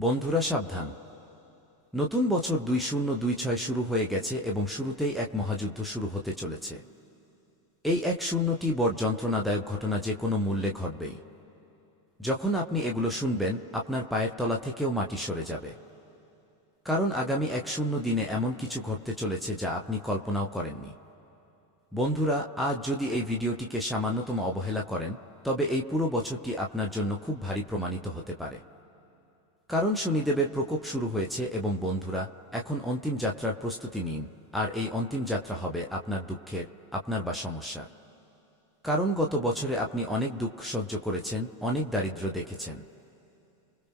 বন্ধুরা সাবধান। নতুন বছর দুই শূন্য দুই ছয় শুরু হয়ে গেছে এবং শুরুতেই এক মহাযুদ্ধ শুরু হতে চলেছে। এই এক শূন্যটি বড় যন্ত্রণাদায়ক ঘটনা যে কোনো মূল্যে ঘটবেই। যখন আপনি এগুলো শুনবেন, আপনার পায়ের তলা থেকেও মাটি সরে যাবে। কারণ আগামী এক শূন্য দিনে এমন কিছু ঘটতে চলেছে যা আপনি কল্পনাও করেননি। বন্ধুরা, আজ যদি এই ভিডিওটিকে সামান্যতম অবহেলা করেন, তবে এই পুরো বছরটি আপনার জন্য খুব ভারী প্রমাণিত হতে পারে। কারণ শনিদেবের প্রকোপ শুরু হয়েছে এবং বন্ধুরা, এখন অন্তিম যাত্রার প্রস্তুতি নিন, আর এই অন্তিম যাত্রা হবে আপনার দুঃখের, আপনার বা সমস্যা কারণ গত বছরে আপনি অনেক দুঃখ সহ্য করেছেন, অনেক দারিদ্র্য দেখেছেন।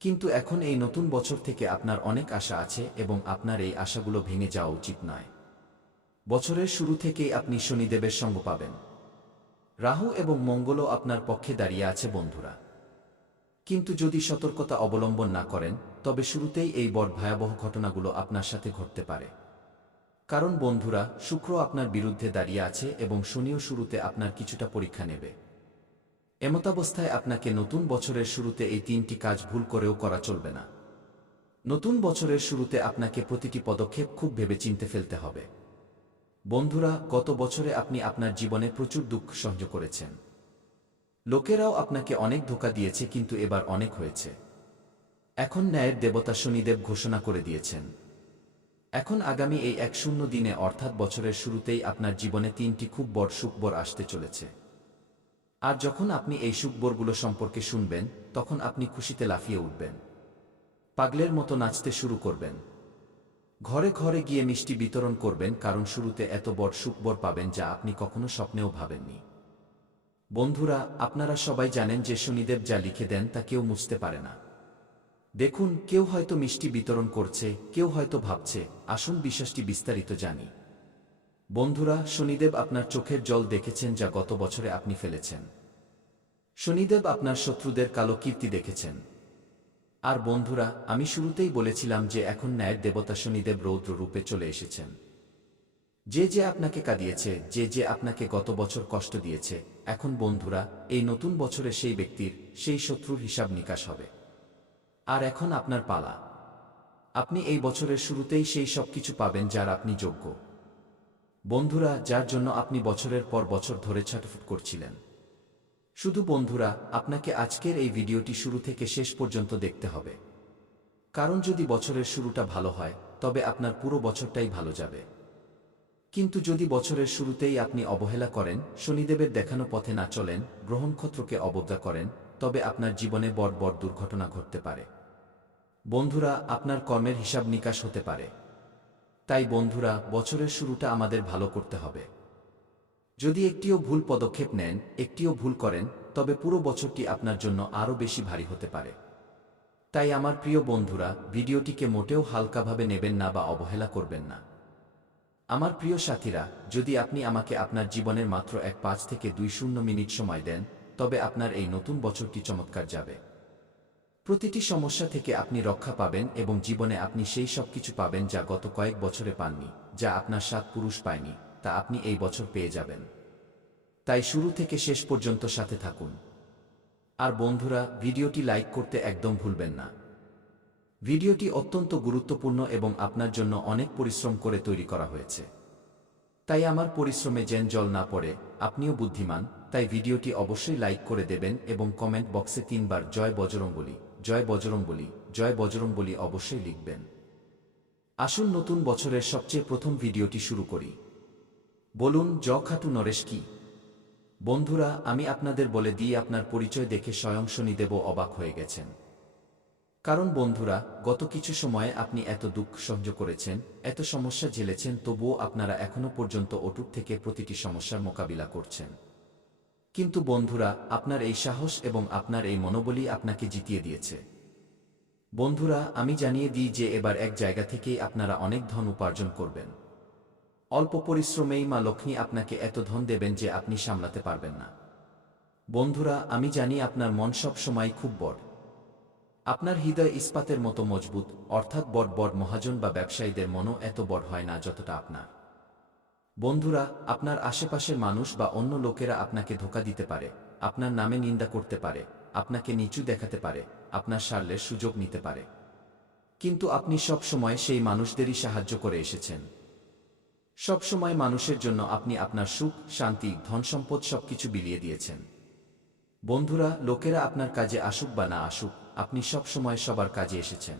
কিন্তু এখন এই নতুন বছর থেকে আপনার অনেক আশা আছে এবং আপনার এই আশাগুলো ভেঙে যাওয়া উচিত নয়। বছরের শুরু থেকেই আপনি শনিদেবের সঙ্গ পাবেন। রাহু এবং মঙ্গলও আপনার পক্ষে দাঁড়িয়ে আছে বন্ধুরা। কিন্তু যদি সতর্কতা অবলম্বন না করেন, তবে শুরুতেই এই বড় ভয়াবহ ঘটনাগুলো আপনার সাথে ঘটতে পারে। কারণ বন্ধুরা, শুক্র আপনার বিরুদ্ধে দাঁড়িয়ে আছে এবং শনিও শুরুতে আপনার কিছুটা পরীক্ষা নেবে। এমতাবস্থায় আপনাকে নতুন বছরের শুরুতে এই তিনটি কাজ ভুল করেও করা চলবে না। নতুন বছরের শুরুতে আপনাকে প্রতিটি পদক্ষেপ খুব ভেবে চিনতে ফেলতে হবে। বন্ধুরা, গত বছরে আপনি আপনার জীবনে প্রচুর দুঃখ সহ্য করেছেন। লোকেরাও আপনাকে অনেক ধোকা দিয়েছে কিন্তু এবার অনেক হয়েছে। এখন ন্যায়ের দেবতা শনিদেব ঘোষণা করে দিয়েছেন। এখন আগামী এই এক শূন্য দিনে অর্থাৎ বছরের শুরুতেই আপনার জীবনে তিনটি খুব বড় সুখবর আসতে চলেছে। আর যখন আপনি এই সুখবরগুলো সম্পর্কে শুনবেন, তখন আপনি খুশিতে লাফিয়ে উঠবেন। পাগলের মতো নাচতে শুরু করবেন। ঘরে ঘরে গিয়ে মিষ্টি বিতরণ করবেন কারণ শুরুতে এত বড় সুখবর পাবেন যা আপনি কখনো স্বপ্নেও ভাবেননি। বন্ধুরা, আপনারা সবাই জানেন যে শনিদেব যা লিখে দেন তা কেউ মুছতে পারে না। দেখুন, কেউ হয়তো মিষ্টি বিতরণ করছে, কেউ হয়তো ভাবছে, আসুন বিশ্বাসটি বিস্তারিত জানি। বন্ধুরা, শনিদেব আপনার চোখের জল দেখেছেন যা গত বছরে আপনি ফেলেছেন। শনিদেব আপনার শত্রুদের কালো কীর্তি দেখেছেন। আর বন্ধুরা, আমি শুরুতেই বলেছিলাম যে এখন ন্যায়ের দেবতা শনিদেব রৌদ্র রূপে চলে এসেছেন। যে যে আপনাকে কাঁদিয়েছে, যে যে আপনাকে গত বছর কষ্ট দিয়েছে এখন বন্ধুরা, এই নতুন বছরে সেই ব্যক্তির, সেই শত্রুর হিসাব নিকাশ হবে। আর এখন আপনার পালা। আপনি এই বছরের শুরুতেই সেই সব কিছু পাবেন যার আপনি যোগ্য। বন্ধুরা, যার জন্য আপনি বছরের পর বছর ধরে ছটফট করছিলেন। শুধু বন্ধুরা, আপনাকে আজকের এই ভিডিওটি শুরু থেকে শেষ পর্যন্ত দেখতে হবে। কারণ যদি বছরের শুরুটা ভালো হয়, তবে আপনার পুরো বছরটাই ভালো যাবে। কিন্তু যদি বছরের শুরুতেই আপনি অবহেলা করেন, শনিদেবের দেখানো পথে না চলেন, গ্রহণক্ষত্রকে অবজ্ঞা করেন, তবে আপনার জীবনে বড় বড় দুর্ঘটনা ঘটতে পারে। বন্ধুরা, আপনার কর্মের হিসাব নিকাশ হতে পারে। তাই বন্ধুরা, বছরের শুরুটা আমাদের ভালো করতে হবে। যদি একটিও ভুল পদক্ষেপ নেন, একটিও ভুল করেন, তবে পুরো বছরটি আপনার জন্য আরও বেশি ভারী হতে পারে। তাই আমার প্রিয় বন্ধুরা, ভিডিওটিকে মোটেও হালকাভাবে নেবেন না বা অবহেলা করবেন না। আমার প্রিয় সাথীরা, যদি আপনি আমাকে আপনার জীবনের মাত্র এক পাঁচ থেকে দুই শূন্য মিনিট সময় দেন, তবে আপনার এই নতুন বছরটি চমৎকার যাবে। প্রতিটি সমস্যা থেকে আপনি রক্ষা পাবেন এবং জীবনে আপনি সেই সব কিছু পাবেন যা গত কয়েক বছরে পাননি, যা আপনার সাত পুরুষ পায়নি, তা আপনি এই বছর পেয়ে যাবেন। তাই শুরু থেকে শেষ পর্যন্ত সাথে থাকুন। আর বন্ধুরা, ভিডিওটি লাইক করতে একদম ভুলবেন না। ভিডিওটি অত্যন্ত গুরুত্বপূর্ণ এবং আপনার জন্য অনেক পরিশ্রম করে তৈরি করা হয়েছে। তাই আমার পরিশ্রমে যেন জল না পড়ে, আপনিও বুদ্ধিমান, তাই ভিডিওটি অবশ্যই লাইক করে দেবেন এবং কমেন্ট বক্সে তিনবার জয় বজরং বলি, জয় বজরং বলি, জয় বজরং বলি অবশ্যই লিখবেন। আসুন নতুন বছরের সবচেয়ে প্রথম ভিডিওটি শুরু করি। বলুন, জ খাটু নরেশ কি? বন্ধুরা, আমি আপনাদের বলে দিই, আপনার পরিচয় দেখে স্বয়ং শনিদেব অবাক হয়ে গেছেন। কারণ বন্ধুরা, গত কিছু সময়ে আপনি এত দুঃখ সহ্য করেছেন, এত সমস্যা ঝেলেছেন, তবুও আপনারা এখনও পর্যন্ত অটুট থেকে প্রতিটি সমস্যার মোকাবিলা করছেন। কিন্তু বন্ধুরা, আপনার এই সাহস এবং আপনার এই মনোবলই আপনাকে জিতিয়ে দিয়েছে। বন্ধুরা, আমি জানিয়ে দিই যে এবার এক জায়গা থেকেই আপনারা অনেক ধন উপার্জন করবেন। অল্প পরিশ্রমেই মা লক্ষ্মী আপনাকে এত ধন দেবেন যে আপনি সামলাতে পারবেন না। বন্ধুরা, আমি জানি আপনার মন সব সময় খুব বড়। আপনার হৃদয় ইস্পাতের মতো মজবুত, অর্থাৎ বড় বড় মহাজন বা ব্যবসায়ীদের মনও এত বড় হয় না যতটা আপনার। বন্ধুরা, আপনার আশেপাশের মানুষ বা অন্য লোকেরা আপনাকে ধোকা দিতে পারে, আপনার নামে নিন্দা করতে পারে, আপনাকে নিচু দেখাতে পারে, আপনার সারলের সুযোগ নিতে পারে। কিন্তু আপনি সব সময় সেই মানুষদেরই সাহায্য করে এসেছেন। সব সময় মানুষের জন্য আপনি আপনার সুখ, শান্তি ধনসম্পদ সবকিছু বিলিয়ে দিয়েছেন। বন্ধুরা, লোকেরা আপনার কাজে আসুক বা না আসুক আপনি সব সময় সবার কাজে এসেছেন।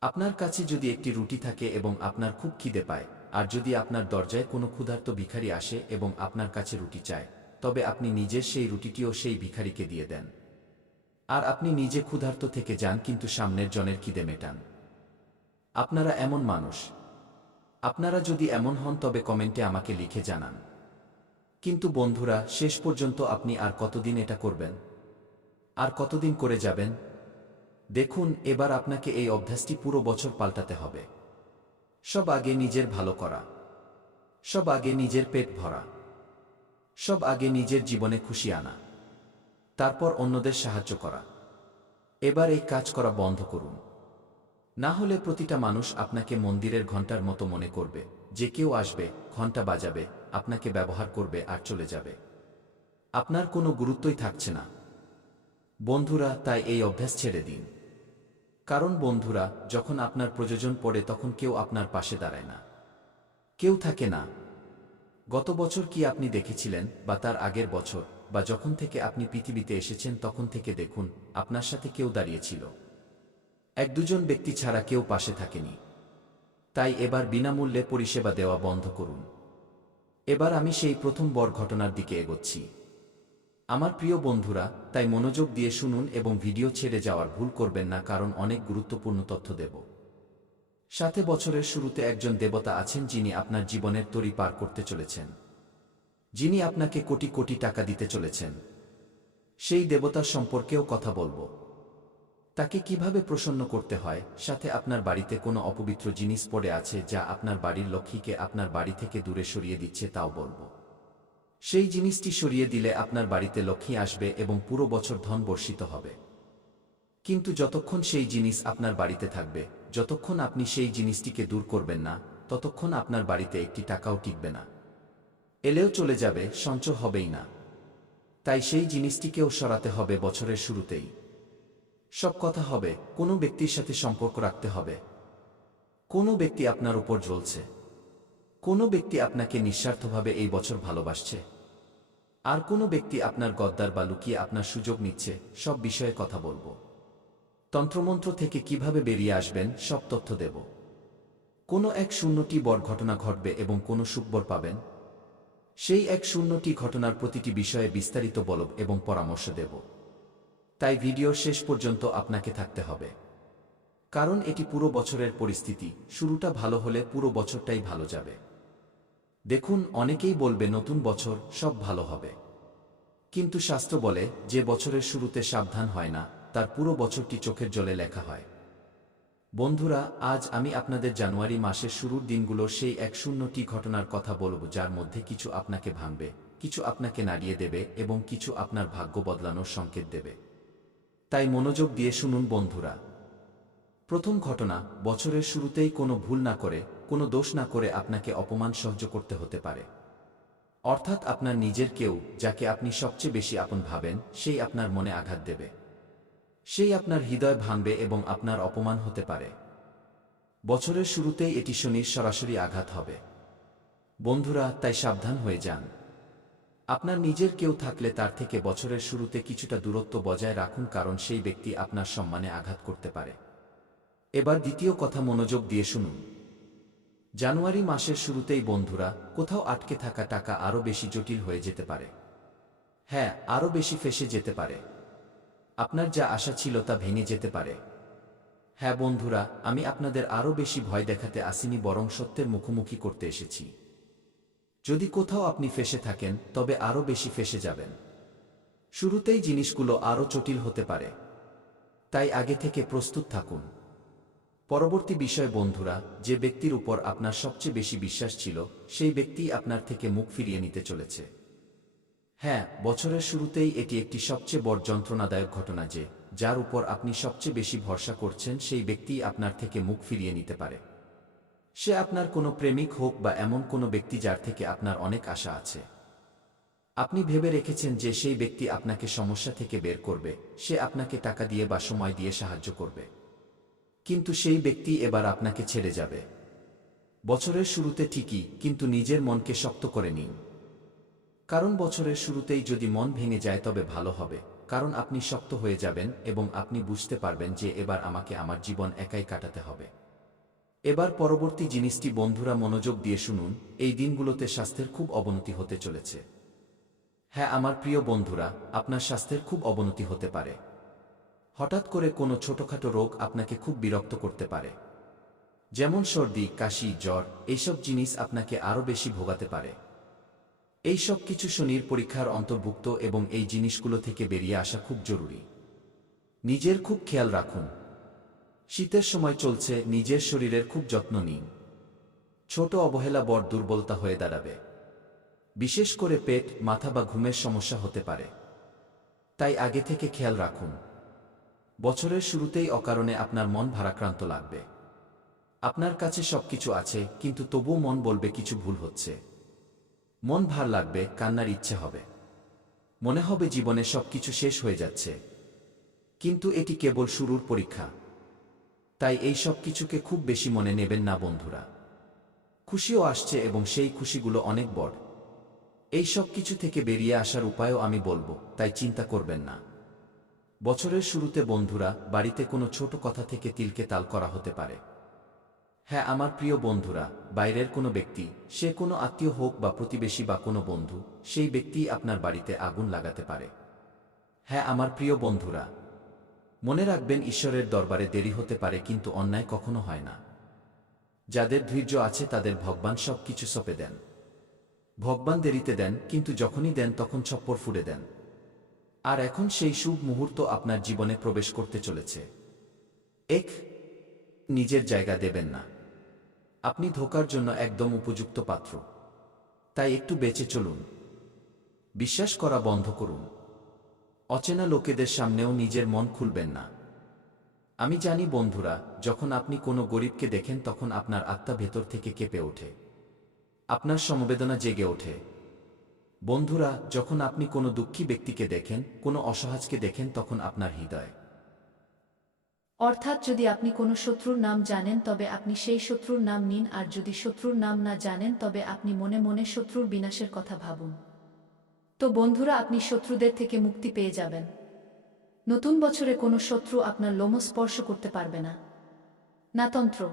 আপনার কাছে যদি একটি রুটি থাকে এবং আপনার খুব খিদে পায়, আর যদি আপনার দরজায় কোনো ক্ষুধার্ত ভিখারি আসে এবং আপনার কাছে রুটি চায়, তবে আপনি নিজের সেই রুটিটিও সেই ভিখারিকে দিয়ে দেন। আর আপনি নিজে ক্ষুধার্ত থেকে যান কিন্তু সামনের জনের খিদে মেটান। আপনারা এমন মানুষ। আপনারা যদি এমন হন তবে কমেন্টে আমাকে লিখে জানান। কিন্তু বন্ধুরা, শেষ পর্যন্ত আপনি আর কতদিন এটা করবেন? আর কতদিন করে যাবেন? দেখুন, এবার আপনাকে এই অভ্যাসটি পুরো বছর পাল্টাতে হবে। সব আগে নিজের ভালো করা। সব আগে নিজের পেট ভরা। সব আগে নিজের জীবনে খুশি আনা। তারপর অন্যদের সাহায্য করা। এবার এই কাজ করা বন্ধ করুন। না হলে প্রতিটা মানুষ আপনাকে মন্দিরের ঘণ্টার মতো মনে করবে, যে কেউ আসবে ঘণ্টা বাজাবে, আপনাকে ব্যবহার করবে আর চলে যাবে। আপনার কোনো গুরুত্বই থাকছে না। বন্ধুরা, তাই এই অভ্যাস ছেড়ে দিন। কারণ বন্ধুরা, যখন আপনার প্রয়োজন পড়ে, তখন কেউ আপনার পাশে দাঁড়ায় না। কেউ থাকে না। গত বছর কি আপনি দেখেছিলেন, বা তার আগের বছর, বা যখন থেকে আপনি পৃথিবীতে এসেছেন, তখন থেকে দেখুন, আপনার সাথে কেউ দাঁড়িয়েছিল। এক দুজন ব্যক্তি ছাড়া কেউ পাশে থাকেনি। তাই এবার বিনামূল্যে পরিষেবা দেওয়া বন্ধ করুন। এবার আমি সেই প্রথম বর ঘটনার দিকে এগোচ্ছি। আমার প্রিয় বন্ধুরা, তাই মনোযোগ দিয়ে শুনুন এবং ভিডিও ছেড়ে যাওয়ার ভুল করবেন না কারণ অনেক গুরুত্বপূর্ণ তথ্য দেব। সাথে বছরের শুরুতে একজন দেবতা আছেন যিনি আপনার জীবনের তরি পার করতে চলেছেন। যিনি আপনাকে কোটি কোটি টাকা দিতে চলেছেন। সেই দেবতার সম্পর্কেও কথা বলব। তাকে কীভাবে প্রসন্ন করতে হয়, সাথে আপনার বাড়িতে কোনো অপবিত্র জিনিস পড়ে আছে যা আপনার বাড়ির লক্ষ্মীকে আপনার বাড়ি থেকে দূরে সরিয়ে দিচ্ছে তাও বলব। সেই জিনিসটি সরিয়ে দিলে আপনার বাড়িতে লক্ষ্মী আসবে এবং পুরো বছর ধন বর্ষিত হবে। কিন্তু যতক্ষণ সেই জিনিস আপনার বাড়িতে থাকবে, যতক্ষণ আপনি সেই জিনিসটিকে দূর করবেন না, ততক্ষণ আপনার বাড়িতে একটি টাকাও টিকবে না। এলেও চলে যাবে, সঞ্চয় হবেই না। তাই সেই জিনিসটিকেও সরাতে হবে বছরের শুরুতেই। সব কথা হবে, কোনো ব্যক্তির সাথে সম্পর্ক রাখতে হবে। কোনো ব্যক্তি আপনার উপর জ্বলছে। কোনো ব্যক্তি আপনাকে নিঃস্বার্থভাবে এই বছর ভালোবাসছে। আর কোনো ব্যক্তি আপনার গদ্দার বা লুকিয়ে আপনার সুযোগ নিচ্ছে, সব বিষয়ে কথা বলব। তন্ত্রমন্ত্র থেকে কীভাবে বেরিয়ে আসবেন, সব তথ্য দেব। কোনো এক শূন্যটি বড় ঘটনা ঘটবে এবং কোনো সুখবর পাবেন? সেই এক শূন্যটি ঘটনার প্রতিটি বিষয়ে বিস্তারিত বলব এবং পরামর্শ দেব। তাই ভিডিওর শেষ পর্যন্ত আপনাকে থাকতে হবে। কারণ এটি পুরো বছরের পরিস্থিতি, শুরুটা ভালো হলে পুরো বছরটাই ভালো যাবে। দেখুন, অনেকেই বলবে নতুন বছর সব ভালো হবে। কিন্তু শাস্ত্র বলে, যে বছরের শুরুতে সাবধান হয় না, তার পুরো বছরটি চোখের জলে লেখা হয়। বন্ধুরা, আজ আমি আপনাদের জানুয়ারি মাসের শুরুর দিনগুলোর সেই এক শূন্যটি ঘটনার কথা বলব, যার মধ্যে কিছু আপনাকে ভাঙবে, কিছু আপনাকে নাড়িয়ে দেবে এবং কিছু আপনার ভাগ্য বদলানোর সংকেত দেবে। তাই মনোযোগ দিয়ে শুনুন বন্ধুরা। প্রথম ঘটনা, বছরের শুরুতেই কোনো ভুল না করে কোনো দোষ না করে আপনাকে অপমান সহ্য করতে হতে পারে। অর্থাৎ আপনার নিজের কেউ, যাকে আপনি সবচেয়ে বেশি আপন ভাবেন, সেই আপনার মনে আঘাত দেবে। সেই আপনার হৃদয় ভাঙবে এবং আপনার অপমান হতে পারে। বছরের শুরুতেই এটি শনির সরাসরি আঘাত হবে। বন্ধুরা, তাই সাবধান হয়ে যান। আপনার নিজের কেউ থাকলে তার থেকে বছরের শুরুতে কিছুটা দূরত্ব বজায় রাখুন, কারণ সেই ব্যক্তি আপনার সম্মানে আঘাত করতে পারে। এবার দ্বিতীয় কথা মনোযোগ দিয়ে শুনুন। জানুয়ারি মাসের শুরুতেই বন্ধুরা, কোথাও আটকে থাকা টাকা আরও বেশি জটিল হয়ে যেতে পারে। হ্যাঁ আরও বেশি ফেসে যেতে পারে। আপনার যা আশা ছিল তা ভেঙে যেতে পারে। হ্যাঁ বন্ধুরা, আমি আপনাদের আরও বেশি ভয় দেখাতে আসিনি, বরং সত্যের মুখোমুখি করতে এসেছি। যদি কোথাও আপনি ফেসে থাকেন, তবে আরও বেশি ফেসে যাবেন। শুরুতেই জিনিসগুলো আরও জটিল হতে পারে। তাই আগে থেকে প্রস্তুত থাকুন। পরবর্তী বিষয় বন্ধুরা, যে ব্যক্তির উপর আপনার সবচেয়ে বেশি বিশ্বাস ছিল, সেই ব্যক্তি আপনার থেকে মুখ ফিরিয়ে নিতে চলেছে। হ্যাঁ বছরের শুরুতেই এটি একটি সবচেয়ে বড় যন্ত্রণাদায়ক ঘটনা যে, যার উপর আপনি সবচেয়ে বেশি ভরসা করছেন, সেই ব্যক্তি আপনার থেকে মুখ ফিরিয়ে নিতে পারে। সে আপনার কোনো প্রেমিক হোক বা এমন কোনো ব্যক্তি যার থেকে আপনার অনেক আশা আছে। আপনি ভেবে রেখেছেন যে, সেই ব্যক্তি আপনাকে সমস্যা থেকে বের করবে, সে আপনাকে টাকা দিয়ে বা সময় দিয়ে সাহায্য করবে। কিন্তু সেই ব্যক্তি এবার আপনাকে ছেড়ে যাবে। বছরের শুরুতে ঠিকই, কিন্তু নিজের মনকে শক্ত করে নিন। কারণ বছরের শুরুতেই যদি মন ভেঙে যায় তবে ভালো হবে, কারণ আপনি শক্ত হয়ে যাবেন এবং আপনি বুঝতে পারবেন যে এবার আমাকে আমার জীবন একাই কাটাতে হবে। এবার পরবর্তী জিনিসটি বন্ধুরা মনোযোগ দিয়ে শুনুন, এই দিনগুলোতে স্বাস্থ্যের খুব অবনতি হতে চলেছে। হ্যাঁ আমার প্রিয় বন্ধুরা, আপনার স্বাস্থ্যের খুব অবনতি হতে পারে। হঠাৎ করে কোনো ছোটখাটো রোগ আপনাকে খুব বিরক্ত করতে পারে। যেমন সর্দি, কাশি, জ্বর এইসব জিনিস আপনাকে আরও বেশি ভোগাতে পারে। এই সব কিছু শনির পরীক্ষার অন্তর্ভুক্ত এবং এই জিনিসগুলো থেকে বেরিয়ে আসা খুব জরুরি। নিজের খুব খেয়াল রাখুন। শীতের সময় চলছে, নিজের শরীরের খুব যত্ন নিন। ছোট অবহেলা বড় দুর্বলতা হয়ে দাঁড়াবে। বিশেষ করে পেট, মাথা বা ঘুমের সমস্যা হতে পারে। তাই আগে থেকে খেয়াল রাখুন। বছরের শুরুতেই অকারণে আপনার মন ভারাক্রান্ত লাগবে। আপনার কাছে সবকিছু আছে, কিন্তু তবুও মন বলবে কিছু ভুল হচ্ছে। মন ভার লাগবে, কান্নার ইচ্ছে হবে। মনে হবে জীবনে সবকিছু শেষ হয়ে যাচ্ছে। কিন্তু এটি কেবল শুরুর পরীক্ষা। তাই এই সব কিছুকে খুব বেশি মনে নেবেন না বন্ধুরা। খুশিও আসছে এবং সেই খুশিগুলো অনেক বড়। এই সব কিছু থেকে বেরিয়ে আসার উপায়ও আমি বলব, তাই চিন্তা করবেন না। বছরের শুরুতে বন্ধুরা, বাড়িতে কোনো ছোট কথা থেকে তিলকে তাল করা হতে পারে। হ্যাঁ আমার প্রিয় বন্ধুরা, বাইরের কোনো ব্যক্তি, সে কোনো আত্মীয় হোক বা প্রতিবেশী বা কোনো বন্ধু, সেই ব্যক্তি আপনার বাড়িতে আগুন লাগাতে পারে। হ্যাঁ আমার প্রিয় বন্ধুরা, মনে রাখবেন ঈশ্বরের দরবারে দেরি হতে পারে কিন্তু অন্যায় কখনো হয় না। যাদের ধৈর্য আছে তাদের ভগবান সব কিছু সপে দেন। ভগবান দেরিতে দেন, কিন্তু যখনই দেন তখন ছপ্পর ফুড়ে দেন। আর এখন সেই শুভ মুহূর্ত আপনার জীবনে প্রবেশ করতে চলেছে। এক, নিজের জায়গা দেবেন না। আপনি ধোকার জন্য একদম উপযুক্ত পাত্র। তাই একটু বেঁচে চলুন। বিশ্বাস করা বন্ধ করুন। অচেনা লোকেদের সামনেও নিজের মন খুলবেন না। আমি জানি বন্ধুরা, যখন আপনি কোনো গরিবকে দেখেন তখন আপনার আত্মা ভেতর থেকে কেঁপে ওঠে। আপনার সমবেদনা জেগে ওঠে। বন্ধুরা, যখন আপনি কোনো দুঃখী ব্যক্তিকে দেখেন, কোনো অসহাজকে দেখেন, তখন আপনার হৃদয়। অর্থাৎ যদি আপনি কোনো শত্রুর নাম জানেন, তবে আপনি সেই শত্রুর নাম নিন, আর যদি শত্রুর নাম না জানেন, তবে আপনি মনে মনে শত্রুর বিনাশের কথা ভাবুন। তো বন্ধুরা, আপনি শত্রুদের থেকে মুক্তি পেয়ে যাবেন। নতুন বছরে কোনো শত্রু আপনার লোম স্পর্শ করতে পারবে না। না তন্ত্র